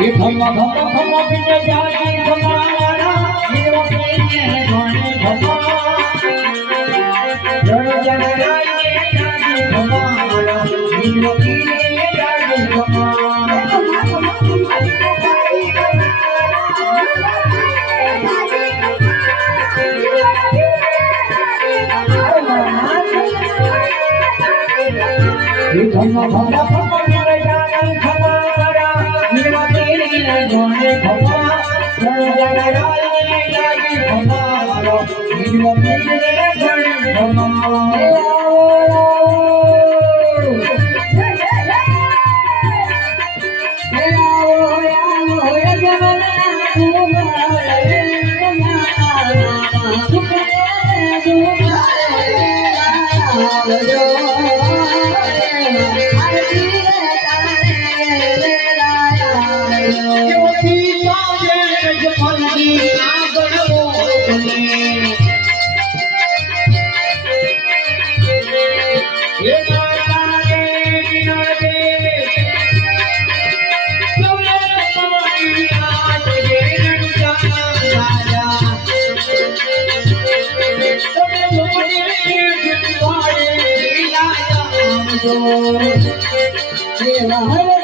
धम्म धम्म धम्म पिंड जागी धमारा जीव के धोने धम्म जड़ जड़ राजे जागी धमारा जीव के जागी धमारा धम्म धम्म धम्म पिंड जागी धमारा जीव के धोने धम्म जड़ जड़ राजे जागी धमारा जीव के धोने धम्म Oh,